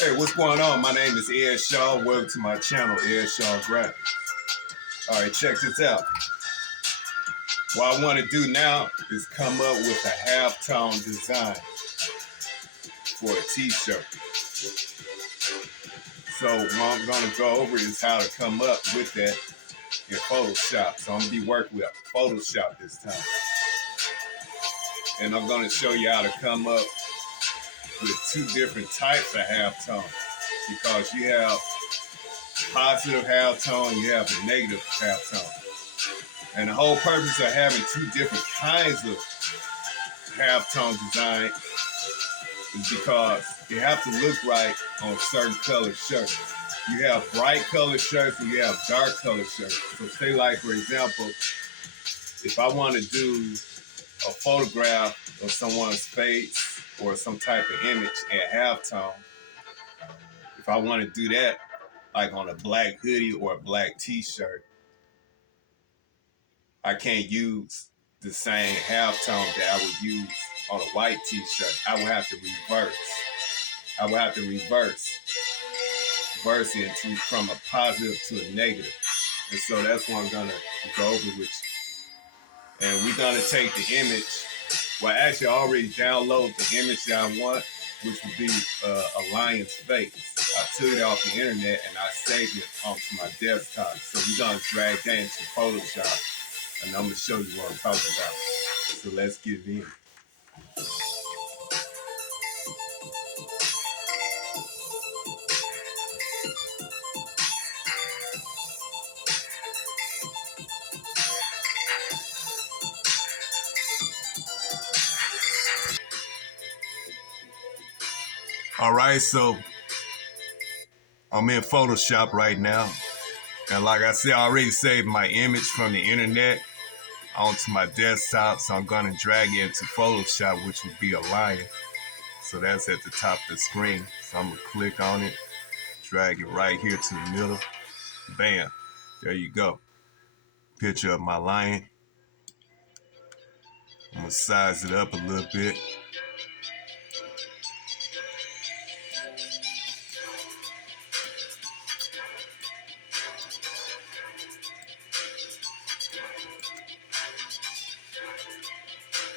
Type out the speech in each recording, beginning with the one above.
Hey, what's going on? My name is Ed Shaw. Welcome to my channel, Ed Shaw Graphics. All right, check this out. What I want to do now is come up with a halftone design for a t-shirt. So what I'm going to go over is how to come up with that in Photoshop. So I'm going to be working with Photoshop this time. And I'm going to show you how to come up with two different types of halftone, because you have positive halftone, you have a negative halftone. And the whole purpose of having two different kinds of halftone design is because they have to look right on certain color shirts. You have bright color shirts and you have dark color shirts. So say like, for example, if I want to do a photograph of someone's face or some type of image at halftone, if I want to do that like on a black hoodie or a black t-shirt, I can't use the same halftone that I would use on a white t-shirt. I would have to reverse. I would have to reverse into from a positive to a negative. And so that's what I'm gonna go over with you. And we're gonna take the image. Well, actually I already downloaded the image that I want, which would be a lion's face. I took it off the internet and I saved it onto my desktop. So we're gonna drag that into Photoshop. And I'm going to show you what I'm talking about. So let's get in. All right, so I'm in Photoshop right now. And like I said, I already saved my image from the internet onto my desktop. So I'm going to drag it into Photoshop, which would be a lion. So that's at the top of the screen. So I'm going to click on it, drag it right here to the middle. Bam. There you go. Picture of my lion. I'm going to size it up a little bit.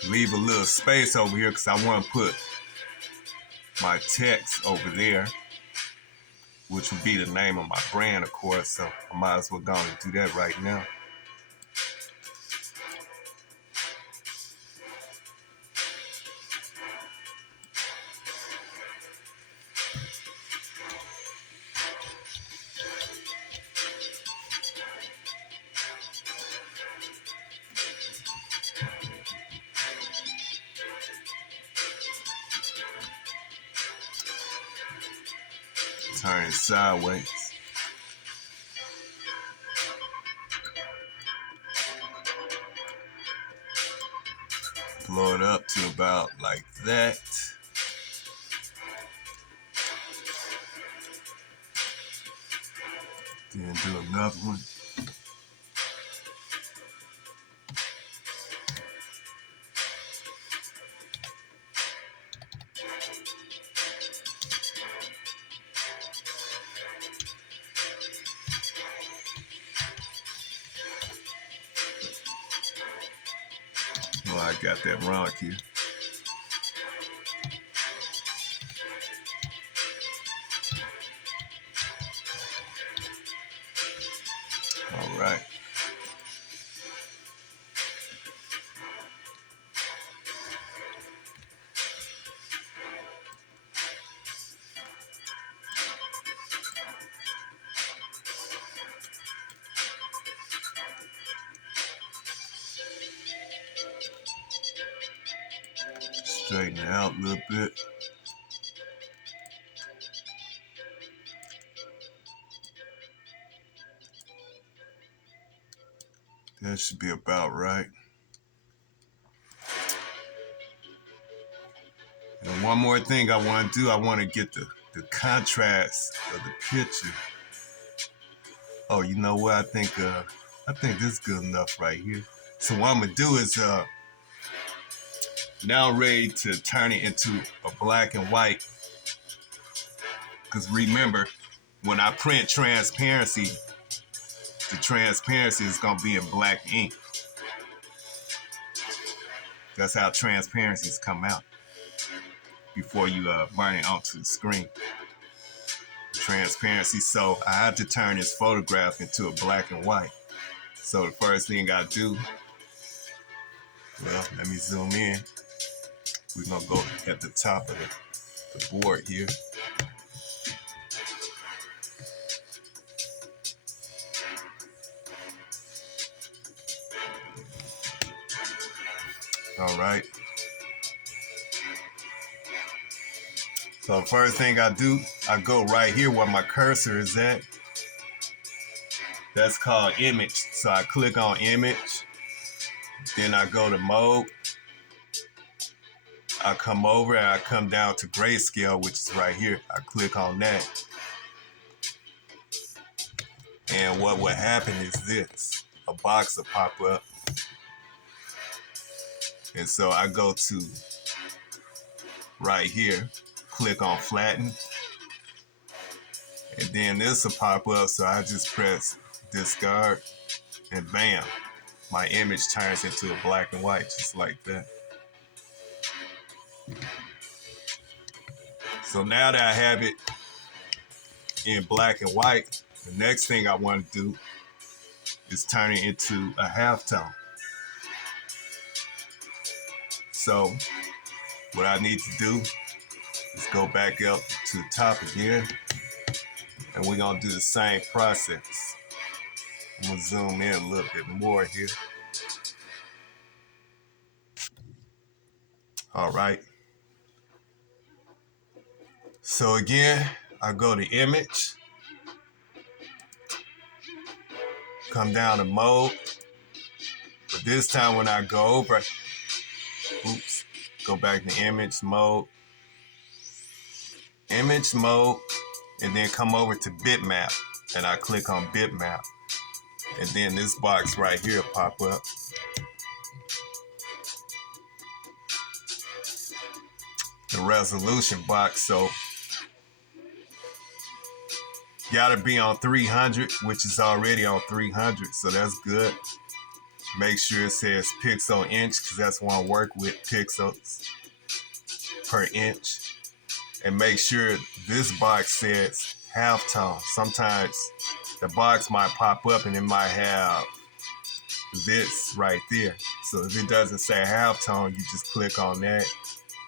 Leave a little space over here because I want to put my text over there, which would be the name of my brand, of course. So I might as well go and do that right now. Turn it sideways. Blow it up to about like that. Then do another one. Oh, I got that wrong here. All right. Straighten it out a little bit. That should be about right. And one more thing I want to do, I want to get the contrast of the picture. Oh, you know what? I think this is good enough right here. So what I'm gonna do is now I'm ready to turn it into a black and white Because remember, when I print transparency, the transparency is going to be in black ink. That's how transparencies come out before you burn it onto the screen. Transparency. So I had to turn this photograph into a black and white. So the first thing I do, well, let me zoom in. We're going to go at the top of the board here. All right. So the first thing I do, I go right here where my cursor is at. That's called image. So I click on image. Then I go to mode. I come over and I come down to grayscale, which is right here. I click on that. And what will happen is this. A box will pop up. And so I go to right here, click on flatten. And then this will pop up, so I just press discard, and bam, my image turns into a black and white, just like that. So now that I have it in black and white, the next thing I want to do is turn it into a halftone. So what I need to do is go back up to the top again, and we're going to do the same process. I'm going to zoom in a little bit more here. All right. So again, I go to image, come down to mode, but this time when I go over, go back to image mode, and then come over to bitmap, and I click on bitmap, and then this box right here pop up. The resolution box, so gotta be on 300, which is already on 300, so that's good. Make sure it says pixel inch, because that's what I work with, pixels per inch. And make sure this box says halftone. Sometimes the box might pop up and it might have this right there. So if it doesn't say halftone, you just click on that,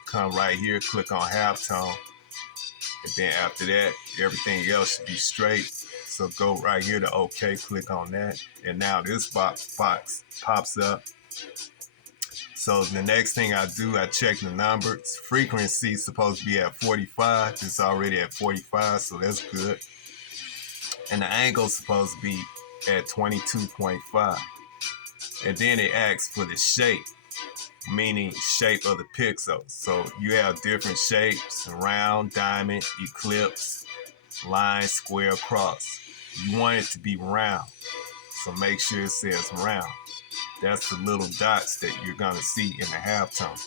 come right here, click on halftone. And then after that, everything else should be straight. So go right here to OK, click on that. And now this box pops up. So the next thing I do, I check the numbers. Frequency is supposed to be at 45. It's already at 45, so that's good. And the angle is supposed to be at 22.5. And then it asks for the shape, meaning shape of the pixels. So you have different shapes: round, diamond, ellipse, line, square, cross. You want it to be round, so make sure it says round. That's the little dots that you're gonna see in the halftone.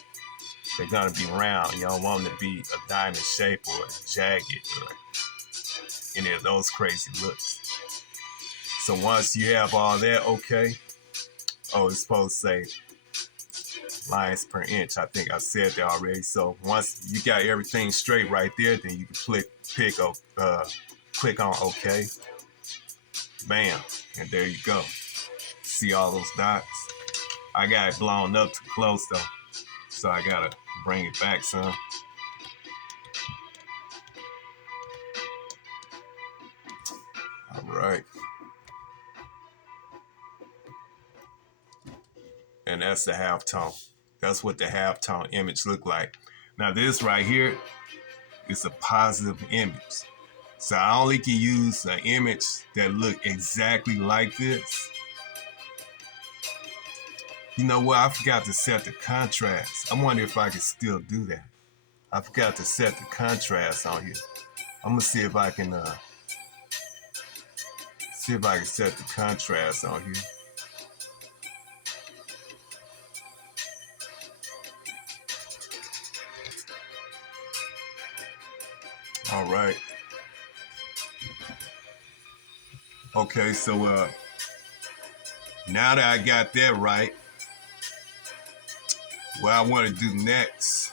They're gonna be round. You don't want them to be a diamond shape or jagged or any of those crazy looks. So once you have all that, okay. Oh, it's supposed to say lines per inch. I think I said that already. So once you got everything straight right there, then you can click on OK. Bam, and there you go. See all those dots? I got it blown up too close though, so I gotta bring it back some. All right. And that's the halftone. That's what the halftone image look like. Now this right here is a positive image. So I only can use an image that look exactly like this. You know what? I forgot to set the contrast. I wonder if I can still do that. I forgot to set the contrast on here. I'm gonna see if I can set the contrast on here. All right. Okay, so now that I got that right, what I want to do next,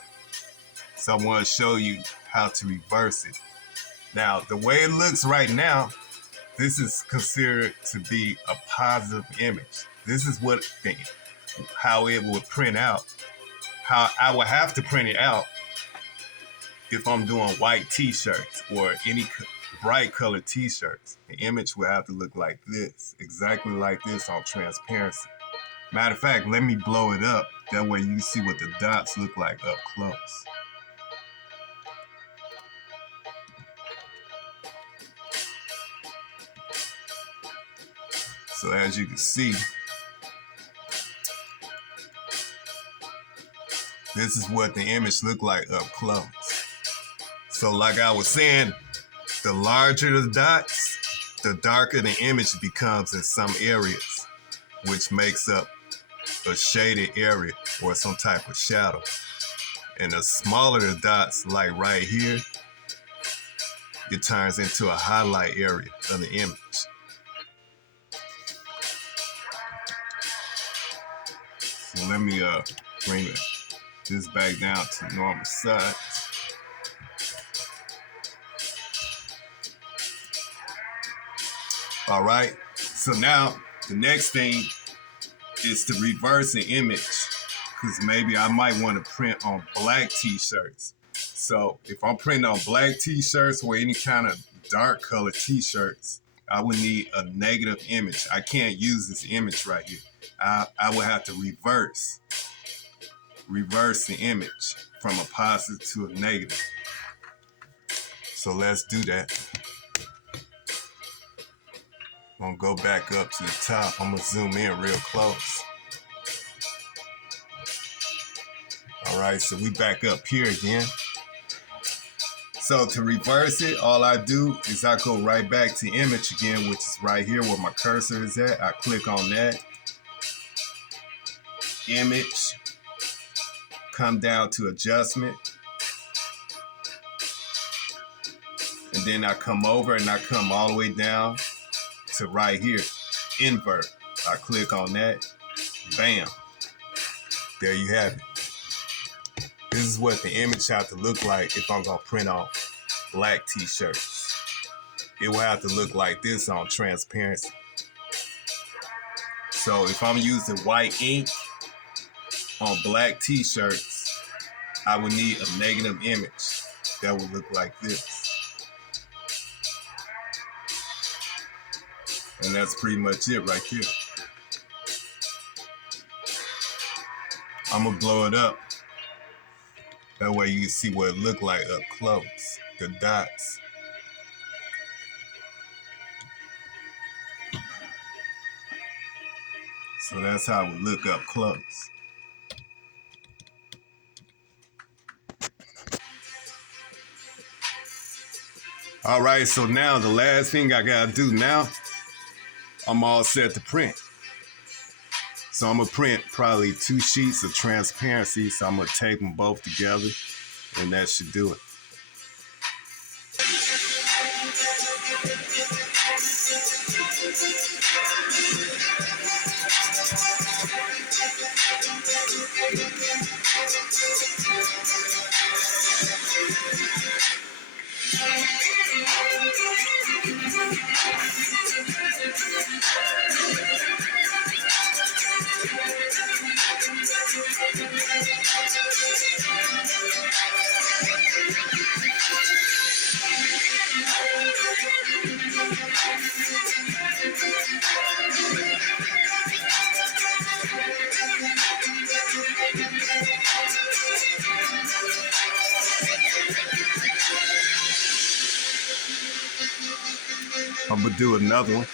so I want to show you how to reverse it. Now, the way it looks right now, this is considered to be a positive image. This is how it would print out. How I would have to print it out if I'm doing white t-shirts or any bright colored t-shirts. The image would have to look like this, exactly like this on transparency. Matter of fact, let me blow it up. That way you see what the dots look like up close. So as you can see, this is what the image looked like up close. So like I was saying, the larger the dots, the darker the image becomes in some areas, which makes up a shaded area or some type of shadow. And the smaller the dots, like right here, it turns into a highlight area of the image. So let me bring this back down to normal size. All right, so now the next thing is to reverse an image, because maybe I might want to print on black t-shirts. So if I'm printing on black t-shirts or any kind of dark color t-shirts, I would need a negative image. I can't use this image right here. I would have to reverse the image from a positive to a negative. So let's do that. I'm gonna go back up to the top. I'm gonna zoom in real close. All right, so we back up here again. So to reverse it, all I do is I go right back to image again, which is right here where my cursor is at. I click on that. Image. Come down to adjustment. And then I come over and I come all the way down to right here, invert. I click on that, bam. There you have it. This is what the image have to look like if I'm gonna print on black t-shirts. It will have to look like this on transparency. So if I'm using white ink on black t-shirts, I would need a negative image that would look like this. And that's pretty much it right here. I'm gonna blow it up. That way you can see what it looked like up close, the dots. So that's how it would look up close. All right, so now the last thing I gotta do now, I'm all set to print. So I'm gonna print probably 2 sheets of transparency. So I'm gonna tape them both together and that should do it. I'm gonna do another one.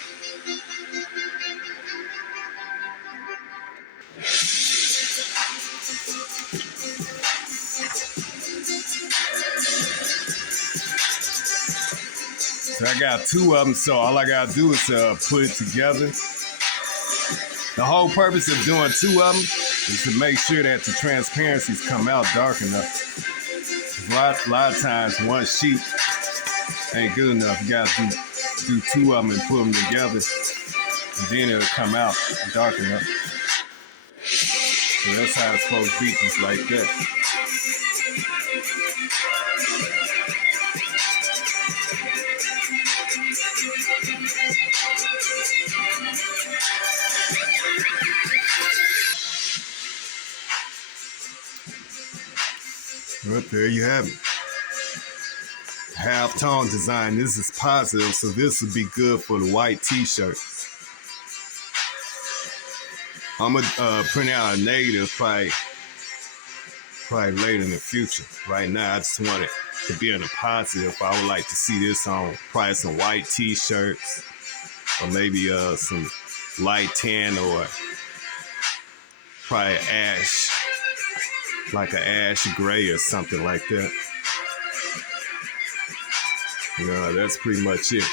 So I got 2 of them, so all I gotta do is put it together. The whole purpose of doing 2 of them is to make sure that the transparencies come out dark enough. A lot of times 1 sheet ain't good enough. You gotta do do two of them and put them together, and then it'll come out dark enough. So that's how it's supposed to be, just like that. Well, there you have it. Halftone design. This is positive, so this would be good for the white t-shirt. I'm gonna print out a negative probably later in the future. Right now, I just want it to be in a positive. I would like to see this on probably some white t-shirts, or maybe some light tan, or probably ash, like an ash gray or something like that. You know, that's pretty much it.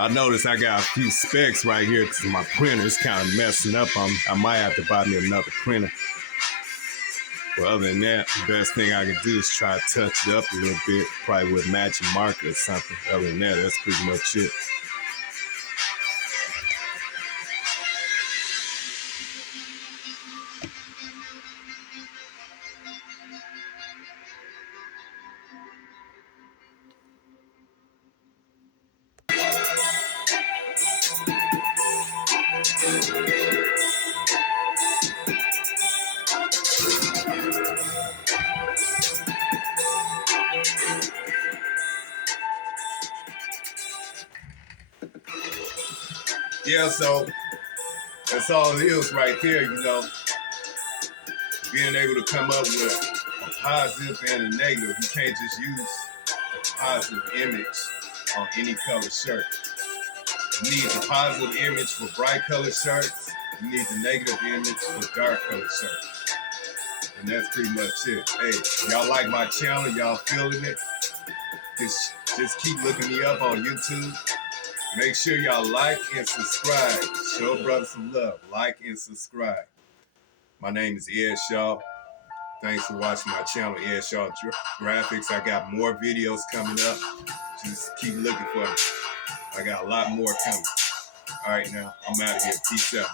I noticed I got a few specs right here because my printer is kind of messing up. I might have to buy me another printer. But other than that, the best thing I can do is try to touch it up a little bit, probably with matching marker or something. Other than that, that's pretty much it. Yeah, so that's all it is right there, you know. Being able to come up with a positive and a negative. You can't just use a positive image on any color shirt. You need the positive image for bright color shirts. You need the negative image for dark color shirts. And that's pretty much it. Hey, y'all like my channel? Y'all feeling it? Just keep looking me up on YouTube. Make sure y'all like and subscribe. Show a brother some love. Like and subscribe. My name is Ed Shaw. Thanks for watching my channel, Ed Shaw Graphics. I got more videos coming up. Just keep looking for me. I got a lot more coming. All right, now, I'm out of here. Peace out.